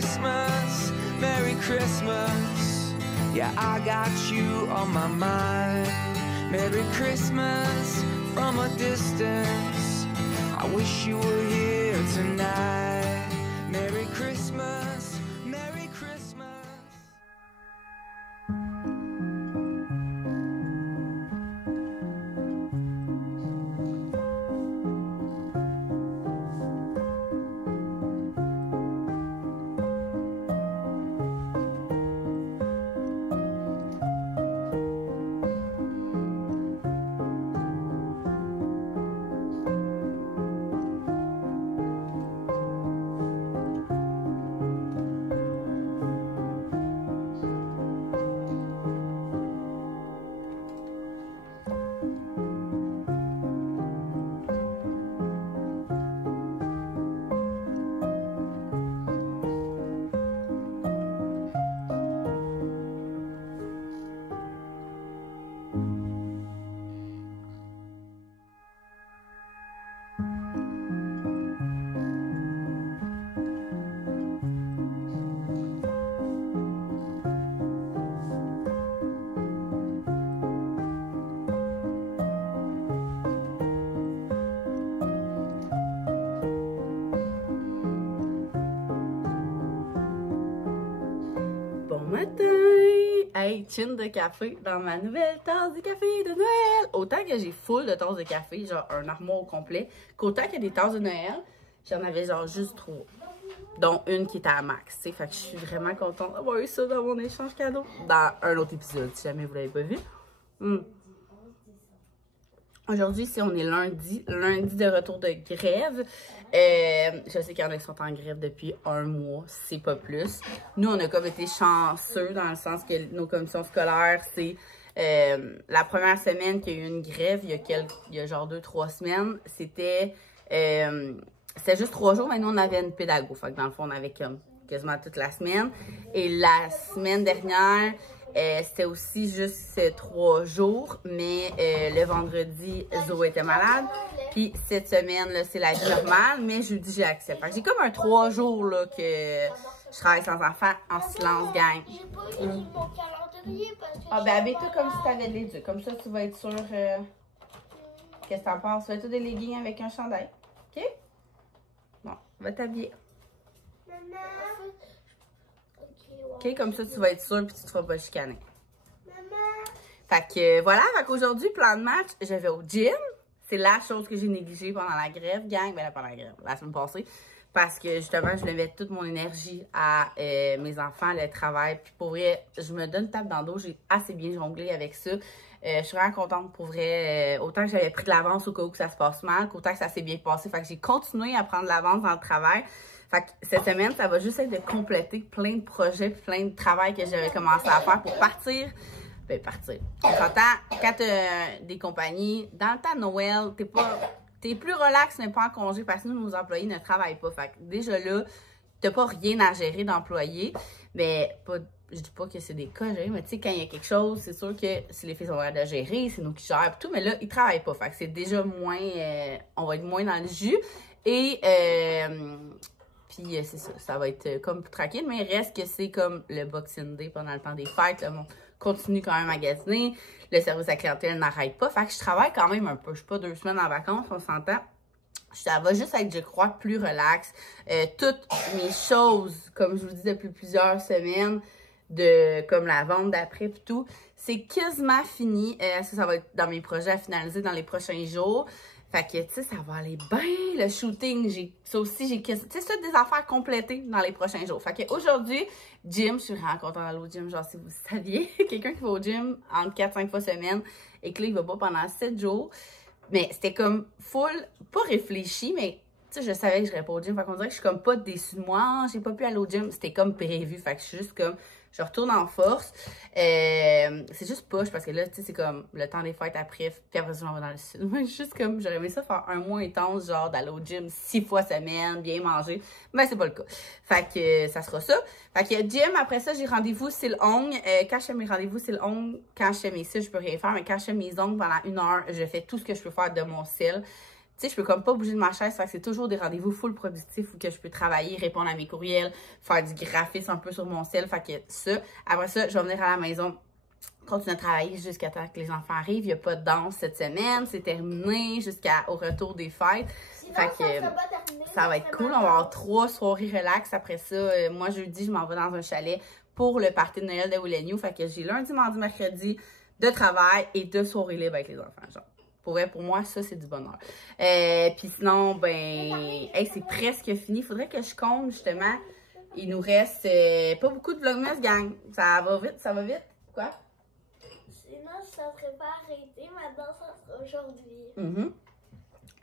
Christmas, Merry Christmas. Yeah, I got you on my mind. Merry Christmas from a distance. I wish you were here tonight. Merry Christmas, Merry Christmas. Hey, chin de café dans ma nouvelle tasse de café de Noël. Autant que j'ai full de tasses de café, genre un armoire au complet, qu'autant qu'il y a des tasses de Noël, j'en avais genre juste 3. Dont une qui était à max, tu sais. Fait que je suis vraiment contente d'avoir eu ça dans mon échange cadeau. Dans un autre épisode, si jamais vous l'avez pas vu. Aujourd'hui, si on est lundi de retour de grève. Je sais qu'il y en a qui sont en grève depuis 1 mois, c'est pas plus. Nous, on a comme été chanceux dans le sens que nos commissions scolaires, c'est la première semaine qu'il y a eu une grève, il y a genre 2-3 semaines, c'était juste 3 jours, mais nous, on avait une pédago. Fait que dans le fond, on avait comme quasiment toute la semaine. Et la semaine dernière, c'était aussi juste 3 jours, mais le vendredi, Zoé était malade. Puis cette semaine, c'est la vie normale, mais jeudi, j'ai accepté. J'ai comme un 3 jours là, que je travaille sans enfant en silence, gang. J'ai pas eu mon calendrier parce que... Ah ben, habille-toi comme si t'avais de l'éduc. Comme ça, tu vas être sûr... Qu'est-ce que t'en penses? Fais-toi des leggings avec un chandail. OK? Bon, va t'habiller. Maman... OK, comme ça, tu vas être sûr puis tu te feras pas chicaner. Maman... Fait que voilà, fait qu'aujourd'hui, plan de match, je vais au gym. C'est la chose que j'ai négligée pendant la grève, gang. Ben là, pendant la grève, la semaine passée. Parce que justement, je voulais mettre toute mon énergie à mes enfants, le travail. Puis pour vrai, je me donne une tape dans le dos. J'ai assez bien jonglé avec ça. Je suis vraiment contente pour vrai. Autant que j'avais pris de l'avance au cas où que ça se passe mal, qu'autant que ça s'est bien passé. Fait que j'ai continué à prendre de l'avance dans le travail. Fait que cette semaine, ça va juste être de compléter plein de projets, plein de travail que j'avais commencé à faire pour partir. Ben, partir. On s'entend, quand t'as des compagnies, dans le temps de Noël, t'es plus relax, mais pas en congé, parce que nous, nos employés ne travaillent pas. Fait que déjà là, t'as pas rien à gérer d'employés. Mais je dis pas que c'est des cas à gérer, mais tu sais, quand il y a quelque chose, c'est sûr que si les filles sont en train de gérer, c'est nous qui gèrent tout, mais là, ils travaillent pas. Fait que c'est déjà moins, on va être moins dans le jus. Et, puis c'est ça, ça va être comme tranquille, mais il reste que c'est comme le Boxing Day pendant le temps des fêtes. Le monde continue quand même à magasiner. Le service à la clientèle n'arrête pas. Fait que je travaille quand même un peu. Je suis pas 2 semaines en vacances, on s'entend. Ça va juste être, je crois, plus relax. Toutes mes choses, comme je vous dis depuis plusieurs semaines, comme la vente d'après et tout, c'est quasiment fini. Ça va être dans mes projets à finaliser dans les prochains jours. Fait que, tu sais, ça va aller bien, le shooting. Ça aussi, tu sais, c'est des affaires complétées dans les prochains jours. Fait que aujourd'hui, gym, je suis vraiment contente d'aller au gym. Genre, si vous saviez, quelqu'un qui va au gym entre 4-5 fois semaine et que là, il va pas pendant 7 jours. Mais c'était comme full, pas réfléchi, mais tu sais, je savais que je n'irais pas au gym. Fait qu'on dirait que je suis comme pas déçue de moi. J'ai pas pu aller au gym. C'était comme prévu. Fait que je suis juste comme, je retourne en force. C'est juste push parce que là, tu sais, c'est comme le temps des fêtes après. Puis après ça, on va dans le sud. Moi, juste comme, j'aurais aimé ça faire un mois intense, genre d'aller au gym 6 fois semaine, bien manger. Mais c'est pas le cas. Fait que ça sera ça. Fait que gym, après ça, j'ai rendez-vous cils ongles. Quand je fais mes rendez-vous cils ongles, quand je fais mes cils, je peux rien faire. Mais quand je fais mes ongles pendant 1 heure, je fais tout ce que je peux faire de mon cil. sais, je peux comme pas bouger de ma chaise, fait que c'est toujours des rendez-vous full productifs où que je peux travailler, répondre à mes courriels, faire du graphisme un peu sur mon cell, fait que ça. Après ça, je vais venir à la maison, continuer à travailler jusqu'à temps que les enfants arrivent. Il n'y a pas de danse cette semaine, c'est terminé jusqu'au retour des fêtes. Sinon, Fait que ça va être cool, on va avoir 3 soirées relax. Après ça, moi jeudi, je m'en vais dans un chalet pour le party de Noël de Will & You. Fait que j'ai lundi, mardi, mercredi de travail et 2 soirées libres avec les enfants, genre. Pour moi, ça, c'est du bonheur. Puis sinon, ben, hey, c'est presque fini. Faudrait que je compte, justement. Il nous reste pas beaucoup de vlogmas, gang. Ça va vite, ça va vite. Quoi? Sinon, ça ne serait pas arrêté. Maintenant, ça sera aujourd'hui.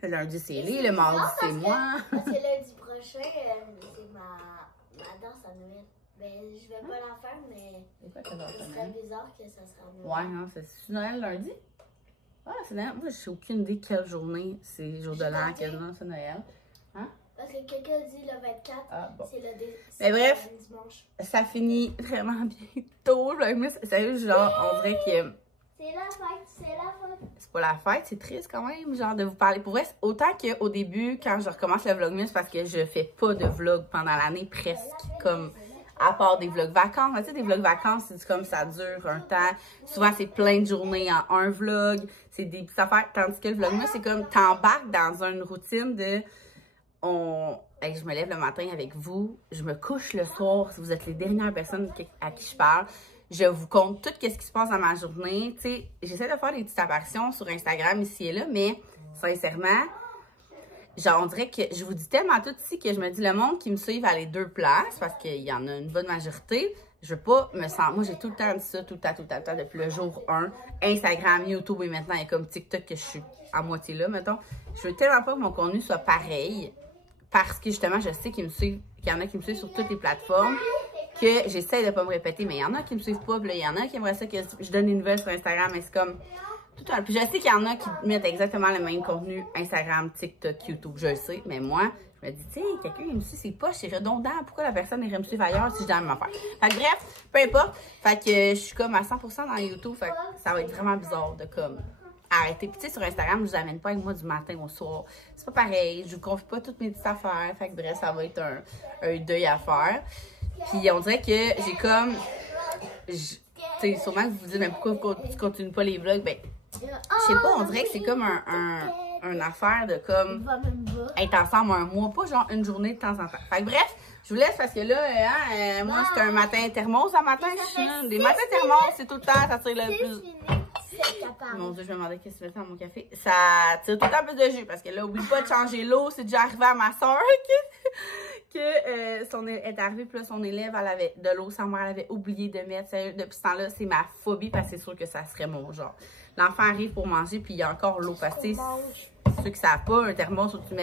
Le lundi, c'est lui. Le mardi, c'est moi. Parce que lundi prochain, c'est ma danse à Noël. Ben, je vais pas la faire, mais C'est quoi ta danse ce à serait Noël? bizarre que ça sera Noël. Ouais, non, c'est Noël lundi? Ah, c'est Noël. Moi, j'ai aucune idée quelle journée. C'est le jour de l'an, quel jour c'est Noël. Parce que quelqu'un dit le 24, Ah, bon. c'est Mais bref. le dimanche. Ça finit vraiment bientôt. Sérieux, genre, on dirait que C'est la fête, c'est la fête. c'est pas la fête, c'est triste quand même, genre, de vous parler. Pour vrai, autant qu'au début, quand je recommence le vlogmas, parce que je fais pas de vlog pendant l'année, presque, comme, à part des vlogs vacances. Tu sais, des vlogs vacances, c'est comme ça dure un temps. Souvent, c'est plein de journées en un vlog. C'est des petites affaires. Tandis que le vlogmas, c'est comme, t'embarques dans une routine de... Hey, je me lève le matin avec vous, je me couche le soir, si vous êtes les dernières personnes à qui je parle, je vous compte tout ce qui se passe dans ma journée. Tu sais, j'essaie de faire des petites apparitions sur Instagram ici et là, mais sincèrement, genre, on dirait que je vous dis tellement tout ici que je me dis le monde qui me suit à les 2 places, parce qu'il y en a une bonne majorité. Je veux pas me sentir... Moi, j'ai tout le temps dit ça, tout le temps, depuis le jour 1. Instagram, YouTube et maintenant, il y a comme TikTok que je suis à moitié là, mettons. Je veux tellement pas que mon contenu soit pareil, parce que justement, je sais qu'il y en a qui me suivent sur toutes les plateformes, que j'essaie de pas me répéter, mais il y en a qui me suivent pas, puis là, il y en a qui aimeraient ça que je donne des nouvelles sur Instagram, mais c'est comme... Puis je sais qu'il y en a qui mettent exactement le même contenu Instagram, TikTok, YouTube, je le sais, mais moi, je me dis, tu sais, quelqu'un qui me suit, c'est pas, c'est redondant, pourquoi la personne irait me suivre ailleurs si je donne la même affaire? Fait que bref, peu importe, fait que je suis comme à 100% dans YouTube, fait que ça va être vraiment bizarre de comme arrêter. Puis tu sais, sur Instagram, je vous amène pas avec moi du matin au soir, c'est pas pareil, je vous confie pas toutes mes petites affaires, fait que bref, ça va être un deuil à faire. Puis on dirait que j'ai comme, tu sais, sûrement que vous vous dites, mais pourquoi tu continues pas les vlogs? Ben, je sais pas, on dirait que c'est comme une affaire de comme être ensemble un mois, pas genre une journée de temps en temps. Fait que bref, je vous laisse parce que là, moi c'est un matin thermos ce matin. Des matins thermos, c'est tout le temps, ça tire le plus. Mon Dieu, je me demandais qu'est-ce que tu fais dans mon café. Ça tire tout le temps plus de jus parce que là, oublie pas de changer l'eau. C'est déjà arrivé à ma soeur que son est arrivée, puis là, son élève, elle avait de l'eau sans moi, elle avait oublié de mettre. Depuis ce temps-là, c'est ma phobie parce que c'est sûr que ça serait mon genre. L'enfant arrive pour manger, puis il y a encore l'eau. Parce que ceux qui ne savent pas, un thermos où tu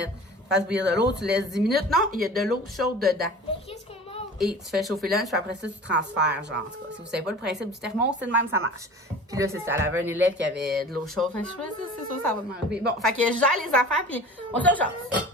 fasses bouillir de l'eau, tu laisses 10 minutes. Non, il y a de l'eau chaude dedans. Mais qu'est-ce qu'on mange? Et tu fais chauffer lunch, puis après ça, tu transfères, genre, en tout cas. Si vous savez pas le principe du thermos, c'est de même, ça marche. Puis là, c'est ça, elle avait un élève qui avait de l'eau chaude. Fait que je sais pas, c'est sûr, ça va m'arriver. Bon, fait que je gère les enfants, puis on se jase.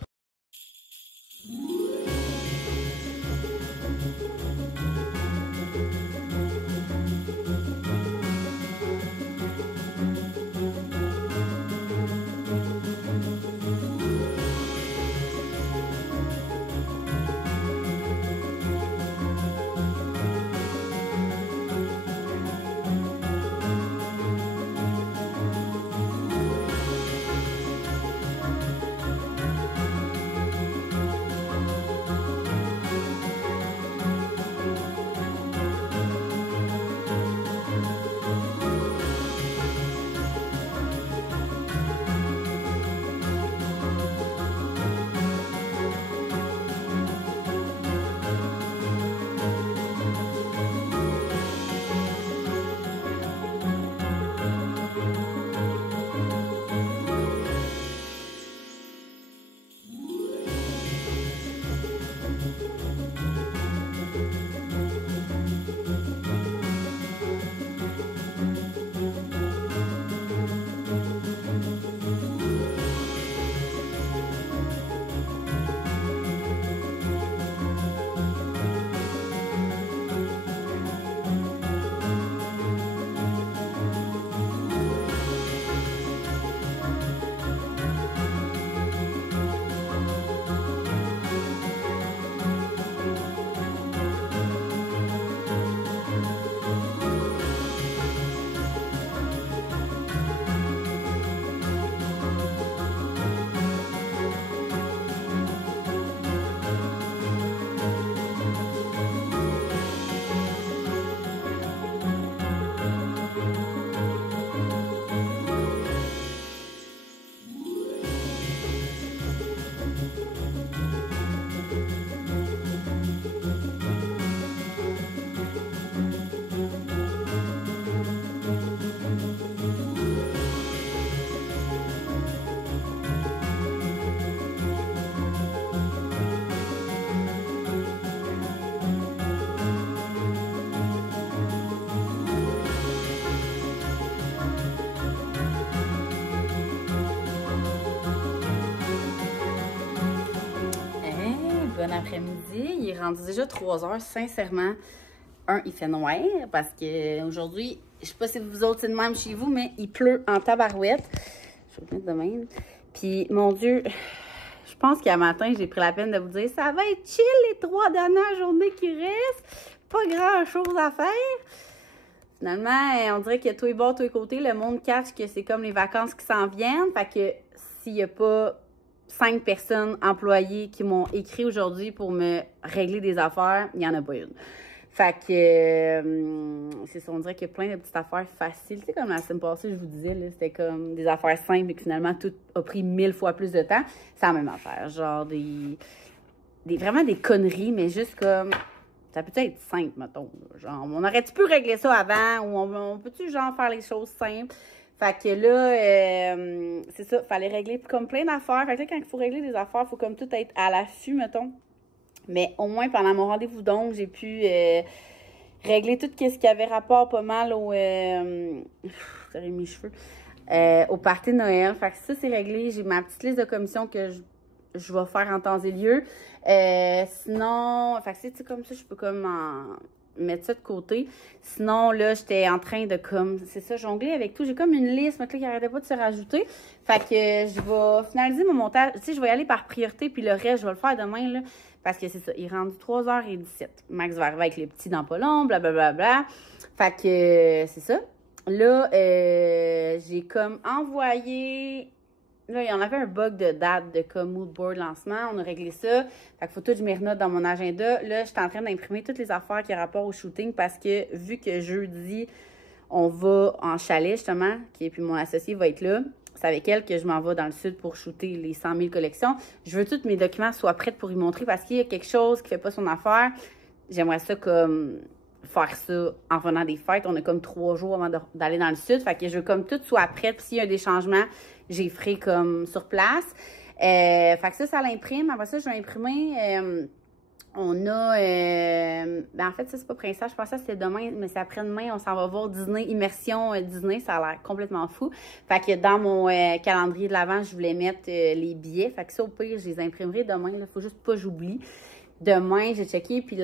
bon après-midi. Il est rendu déjà 3 heures. Sincèrement, il fait noir parce qu'aujourd'hui, je sais pas si vous autres c'est de même chez vous, mais il pleut en tabarouette. Je vais vous mettre de même. Puis, mon Dieu, je pense qu'à matin, j'ai pris la peine de vous dire ça va être chill les 3 dernières journées qui restent. Pas grand-chose à faire. Finalement, on dirait que tous les bords, tous les côtés, le monde cache que c'est comme les vacances qui s'en viennent. Fait que s'il n'y a pas 5 personnes employées qui m'ont écrit aujourd'hui pour me régler des affaires, il n'y en a pas une. Fait que c'est ça, on dirait qu'il y a plein de petites affaires faciles. Tu sais, comme la semaine passée, je vous disais, là, c'était comme des affaires simples et que finalement, tout a pris 1000 fois plus de temps. C'est la même affaire. Genre vraiment des conneries, mais juste comme... Ça peut être simple, mettons. Genre, on aurait-tu pu régler ça avant ou on peut-tu, genre, faire les choses simples? Fait que là, c'est ça, fallait régler comme plein d'affaires. Fait que là, quand il faut régler des affaires, il faut comme tout être à l'affût, mettons. Mais au moins, pendant mon rendez-vous donc, j'ai pu régler tout ce qui avait rapport pas mal au... J'aurais mes cheveux. Au party de Noël. Fait que ça, c'est réglé. J'ai ma petite liste de commissions que je vais faire en temps et lieu. Sinon, fait que c'est comme ça, je peux comme mettre ça de côté. Sinon, là, j'étais en train de comme, c'est ça, jongler avec tout. J'ai comme une liste, mais là, qui n'arrêtait pas de se rajouter. Fait que je vais finaliser mon montage. Tu sais, je vais y aller par priorité, puis le reste, je vais le faire demain, là. Parce que c'est ça, il est rendu 3h17. Max va arriver avec les petits dans pas long, blablabla. Fait que c'est ça. Là, j'ai comme envoyé... Là, il y en avait un bug de date de comme mood board lancement. On a réglé ça. Fait qu'il faut tout que je me renote dans mon agenda. Là, je suis en train d'imprimer toutes les affaires qui ont rapport au shooting parce que vu que jeudi, on va en chalet justement, et puis mon associé va être là. C'est avec elle que je m'en vais dans le sud pour shooter les 100 000 collections. Je veux que tous mes documents soient prêts pour y montrer parce qu'il y a quelque chose qui fait pas son affaire. J'aimerais ça comme faire ça en venant des fêtes. On a comme 3 jours avant d'aller dans le sud. Fait que je veux comme tout soit prêt. Puis s'il y a des changements, j'ai ferai comme sur place. Fait que ça l'imprime. Après ça, je vais imprimer. On a... ben en fait, ça, c'est pas Prince. Je pensais que c'était demain, mais c'est après-demain. On s'en va voir Disney, Immersion Disney. Ça a l'air complètement fou. Fait que dans mon calendrier de l'avant, je voulais mettre les billets. Fait que ça, au pire, je les imprimerai demain. Il faut juste pas que j'oublie. Demain, j'ai checké. Puis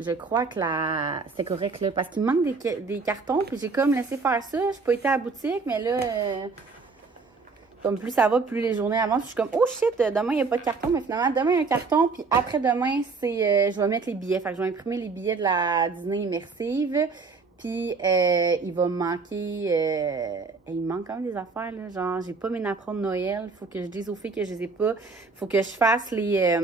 je crois que c'est correct, là. Parce qu'il me manque des cartons. Puis j'ai comme laissé faire ça. Je n'ai pas été à la boutique, mais là... Comme plus ça va, plus les journées avancent. Je suis comme, oh shit, demain, il n'y a pas de carton. Mais finalement, demain, il y a un carton. Puis après-demain, c'est je vais mettre les billets. Fait que je vais imprimer les billets de la Disney immersive. Puis, il va me manquer... il me manque quand même des affaires, là. Genre, j'ai pas mes napperons de Noël. Il faut que je dise aux filles que je les ai pas. Il faut que je fasse les...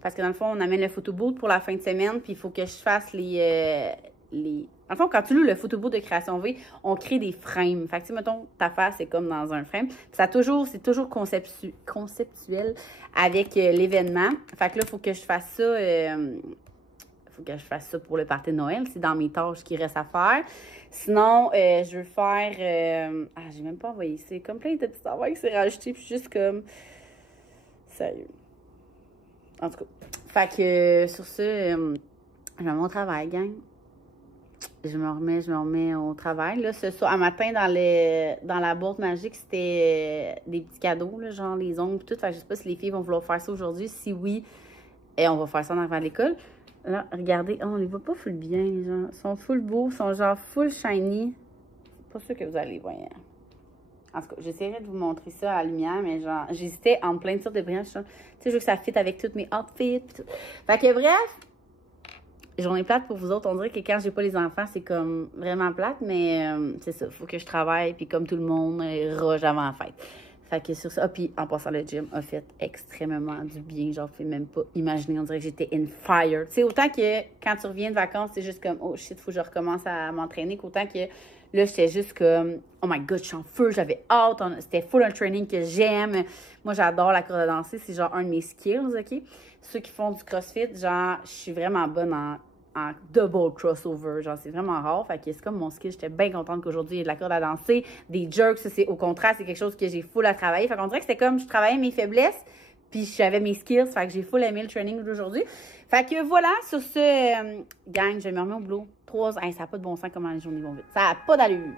parce que dans le fond, on amène le photoboot pour la fin de semaine. Puis, il faut que je fasse les... Dans le fond, quand tu loues le photoboot de Création V, on crée des frames. Fait que, tu sais, mettons, ta face, c'est comme dans un frame. Puis c'est toujours conceptuel avec l'événement. Fait que là, il faut que je fasse ça. Faut que je fasse ça pour le party de Noël. C'est dans mes tâches qui restent à faire. Sinon, je veux faire... j'ai même pas envoyé. C'est comme plein de petits affaires qui s'est rajouté. Puis juste comme... Sérieux. En tout cas. Fait que sur ça, je vais à mon travail, gang. Je me remets au travail. Là, ce soir, un matin, dans la boîte magique, c'était des petits cadeaux, là, genre les ongles et tout. Fait que je sais pas si les filles vont vouloir faire ça aujourd'hui. Si oui, on va faire ça en arrivant à l'école. Là, regardez, on les voit pas full bien, les gens. Ils sont full beaux, ils sont genre full shiny. C'est pas sûr que vous allez voir. En tout cas, j'essaierai de vous montrer ça à la lumière, mais genre, j'hésitais entre plein de sortes de brillants. Tu sais, je veux que ça fit avec tous mes outfits. Tout. Fait que bref, journée plate pour vous autres. On dirait que quand j'ai pas les enfants, c'est comme vraiment plate, mais c'est ça. Faut que je travaille, puis comme tout le monde, rush avant la fête. Fait que sur ça, ah, puis en passant, le gym a fait extrêmement du bien. Genre, je peux même pas imaginer. On dirait que j'étais in fire. Tu sais, autant que quand tu reviens de vacances, c'est juste comme, oh shit, faut que je recommence à m'entraîner. Qu'autant que là, j'étais juste comme, oh my god, je suis en feu, j'avais hâte. C'était full un training que j'aime. Moi, j'adore la corde à danser. C'est genre un de mes skills, OK? Ceux qui font du crossfit, genre, je suis vraiment bonne en double crossover. Genre, c'est vraiment rare. Fait que c'est comme mon skill. J'étais bien contente qu'aujourd'hui, il y ait de la corde à danser, des jerks. Ça, c'est au contraire, c'est quelque chose que j'ai full à travailler. Fait qu'on dirait que c'était comme je travaillais mes faiblesses, puis j'avais mes skills. Fait que j'ai full aimé le training d'aujourd'hui. Fait que voilà, sur ce, gang, je me remets au boulot. 3 ans. Ça n'a pas de bon sens comment les journées vont vite. Ça n'a pas d'allure.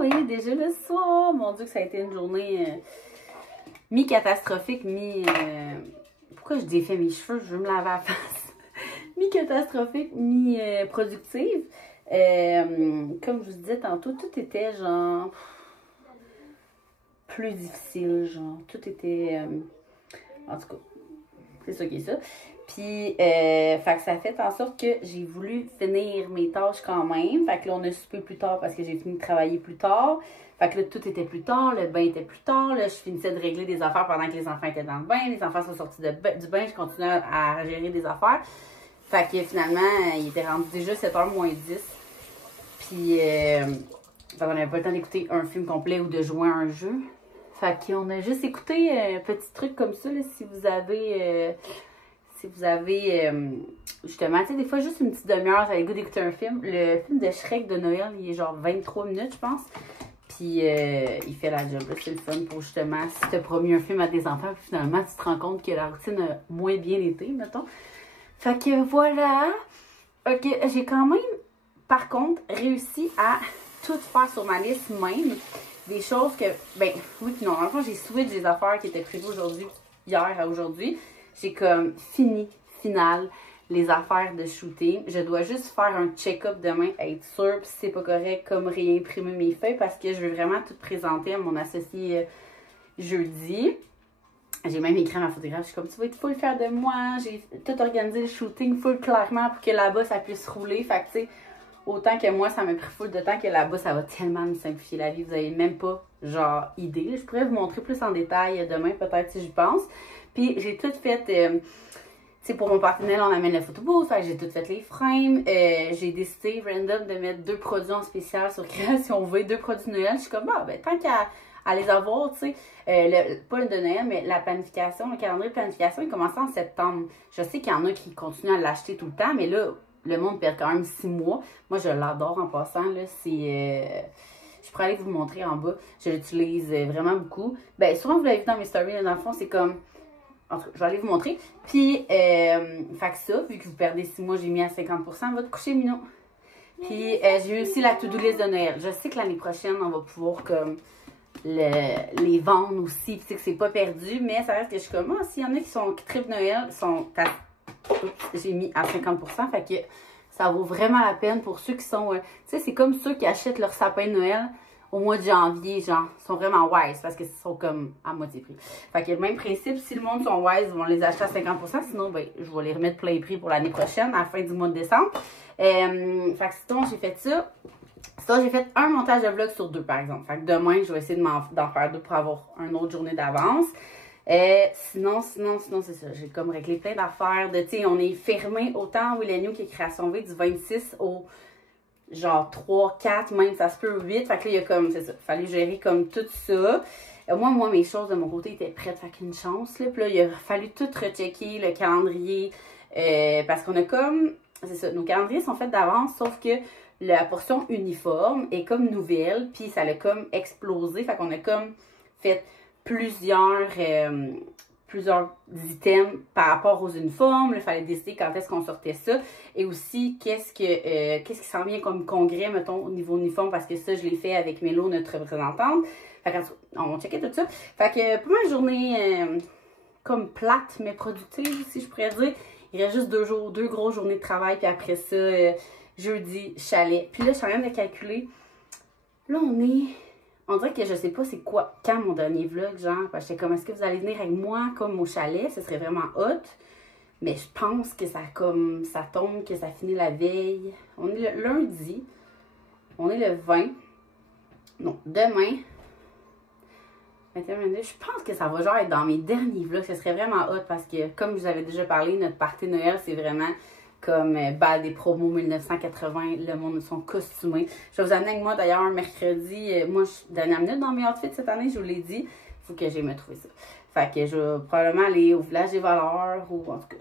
Oui, déjà le soir. Mon Dieu, que ça a été une journée mi-catastrophique, pourquoi je défais mes cheveux? Je veux me laver la face. Mi-catastrophique, mi-productive. Comme je vous disais tantôt, tout était genre plus difficile, genre. Tout était... en tout cas, c'est ça qui est ça. Puis, fait que ça a fait en sorte que j'ai voulu finir mes tâches quand même. Fait que là, on a soupé plus tard parce que j'ai fini de travailler plus tard. Fait que là, tout était plus tard, le bain était plus tard. Là, je finissais de régler des affaires pendant que les enfants étaient dans le bain. Les enfants sont sortis du bain, je continuais à gérer des affaires. Fait que finalement, il était rendu déjà 7h moins 10. Puis, on n'avait pas le temps d'écouter un film complet ou de jouer à un jeu. Fait qu'on a juste écouté un petit truc comme ça, là, si vous avez... justement, tu sais, des fois, juste une petite demi-heure, ça a le goût d'écouter un film. Le film de Shrek de Noël, il est genre 23 minutes, je pense. Puis, il fait la job. C'est le fun pour justement, si tu as promis un film à tes enfants, puis finalement, tu te rends compte que la routine a moins bien été, mettons. Fait que voilà. Ok, j'ai quand même, par contre, réussi à tout faire sur ma liste même. Des choses que, ben, oui, puis non, dans le fond, j'ai switch des affaires qui étaient prévues aujourd'hui, hier à aujourd'hui. J'ai comme final, les affaires de shooting. Je dois juste faire un check-up demain, être sûre, si c'est pas correct, comme réimprimer mes feuilles, parce que je veux vraiment tout présenter à mon associé jeudi. J'ai même écrit à ma photographe, je suis comme, tu vas être full faire de moi, j'ai tout organisé le shooting full clairement pour que là-bas, ça puisse rouler. Fait que, tu sais, autant que moi, ça m'a pris full de temps, que là-bas, ça va tellement me simplifier la vie. Vous avez même pas, genre, idée. Je pourrais vous montrer plus en détail demain, peut-être, si j'y pense. Puis, j'ai tout fait, tu sais, pour mon partenaire, on amène le photobooth, fait que j'ai tout fait les frames. J'ai décidé, random, de mettre 2 produits en spécial sur Création V, 2 produits Noël. Je suis comme, bah, ben, tant qu'à les avoir, tu sais, pas le de Noël, mais la planification, le calendrier de planification, il commence en septembre. Je sais qu'il y en a qui continuent à l'acheter tout le temps, mais là, le monde perd quand même 6 mois. Moi, je l'adore en passant, là, c'est... je pourrais aller vous le montrer en bas. Je l'utilise vraiment beaucoup. Ben, souvent, vous l'avez vu dans mes stories, là, dans le fond, c'est comme... En tout cas, je vais aller vous montrer. Puis, fait que ça, vu que vous perdez 6 mois, j'ai mis à 50%. Va te coucher, Minou. Puis, j'ai eu aussi la to-do list de Noël. Je sais que l'année prochaine, on va pouvoir, comme... les vendre aussi, tu sais que c'est pas perdu, mais ça reste que je suis comme, s'il y en a qui trippent Noël, j'ai mis à 50%, fait que ça vaut vraiment la peine pour ceux qui sont, tu sais, c'est comme ceux qui achètent leur sapin de Noël au mois de janvier, genre, sont vraiment wise, parce que sont comme à moitié prix. Fait que le même principe, si le monde sont wise, ils vont les acheter à 50%, sinon, ben, je vais les remettre plein prix pour l'année prochaine, à la fin du mois de décembre. Fait que sinon, j'ai fait ça. Ça, j'ai fait un montage de vlog sur 2, par exemple. Fait que demain, je vais essayer d'en faire 2 pour avoir une autre journée d'avance. Sinon, c'est ça. J'ai comme réglé plein d'affaires. Tu sais, on est fermé autant Will & You que Création V du 26 au genre 3, 4, même ça se peut 8. Fait que là, il y a comme, c'est ça. Fallait gérer comme tout ça. Moi, mes choses de mon côté étaient prêtes. Fait qu'une chance, là. Puis là, il a fallu tout rechecker, le calendrier. Parce qu'on a comme, c'est ça, nos calendriers sont faits d'avance, sauf que la portion uniforme est comme nouvelle, puis ça l'a comme explosé. Fait qu'on a comme fait plusieurs items par rapport aux uniformes. Il fallait décider quand est-ce qu'on sortait ça. Et aussi, qu'est-ce qui s'en vient comme congrès, mettons, au niveau uniforme, parce que ça, je l'ai fait avec Mélo, notre représentante. Fait qu'on checkait tout ça. Fait que pour moi, une journée comme plate, mais productive, si je pourrais dire. Il reste juste 2 grosses journées de travail, puis après ça... jeudi, chalet. Puis là, je suis en train de calculer. Là, on dirait que je sais pas c'est quoi, quand mon dernier vlog, genre. Parce que j'étais comme, est-ce que vous allez venir avec moi comme au chalet? Ce serait vraiment hot. Mais je pense que ça tombe, que ça finit la veille. On est le lundi. On est le 20. Non, demain. 21, 22. Je pense que ça va genre être dans mes derniers vlogs. Ce serait vraiment hot parce que, comme je vous avais déjà parlé, notre party Noël, c'est vraiment... comme des promos 1980, le monde sont costumés. Je vais vous amener avec moi d'ailleurs mercredi. Moi, je suis dernière minute dans mes outfits cette année, je vous l'ai dit. Il faut que j'aille me trouver ça. Fait que je vais probablement aller au village des valeurs ou en tout cas,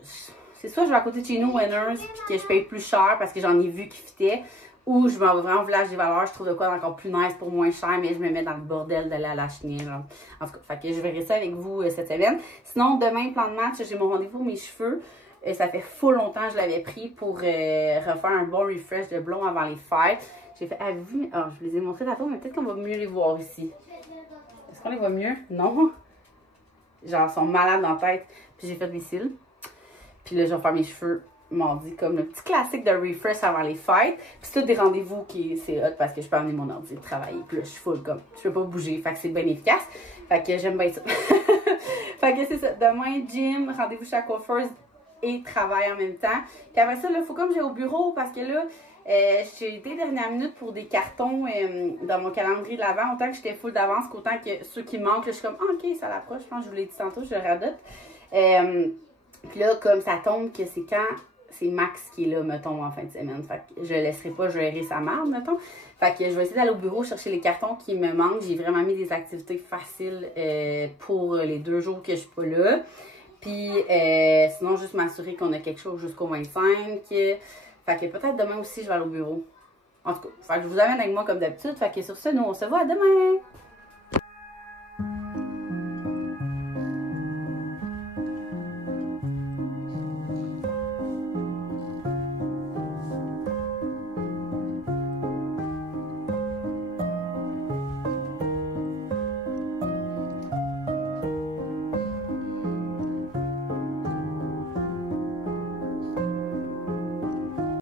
c'est soit je vais à côté de chez nous, Winners, puis que je paye plus cher parce que j'en ai vu qui fitaient. Ou je m'en vais vraiment au village des valeurs, je trouve de quoi encore plus nice pour moins cher, mais je me mets dans le bordel d'aller à la chenière. En tout cas, fait que je verrai ça avec vous cette semaine. Sinon, demain, plan de match, j'ai mon rendez-vous pour mes cheveux. Ça fait full longtemps que je l'avais pris pour refaire un bon refresh de blond avant les fêtes. J'ai fait, avez-vous... Oh, je vous les ai montrés tantôt, mais peut-être qu'on va mieux les voir ici. Est-ce qu'on les voit mieux? Non. Genre, ils sont malades dans la tête. Puis j'ai fait mes cils. Puis là, je vais faire mes cheveux mardi, comme le petit classique de refresh avant les fêtes. Puis c'est tout des rendez-vous qui c'est hot parce que je peux amener mon ordi travailler. Puis là, je suis full comme, je peux pas bouger. Fait que c'est bien efficace. Fait que j'aime bien ça. Fait que c'est ça. Demain, gym, rendez-vous chez la coiffeuse et travail en même temps. Puis après ça, là, il faut comme j'aille au bureau parce que là, j'ai été dernière minute pour des cartons dans mon calendrier de l'avant. Autant que j'étais full d'avance qu'autant que ceux qui manquent, là, je suis comme, ah, ok, ça l'approche. Je pense que je vous l'ai dit tantôt, je le radote. Puis là, comme ça tombe que c'est quand c'est Max qui est là, mettons, en fin de semaine. Fait que je laisserai pas gérer sa marde, mettons. Fait que je vais essayer d'aller au bureau chercher les cartons qui me manquent. J'ai vraiment mis des activités faciles pour les 2 jours que je suis pas là. Puis sinon, juste m'assurer qu'on a quelque chose jusqu'au 25. Fait que peut-être demain aussi, je vais aller au bureau. En tout cas, fait que je vous amène avec moi comme d'habitude. Fait que sur ce, nous, on se voit demain!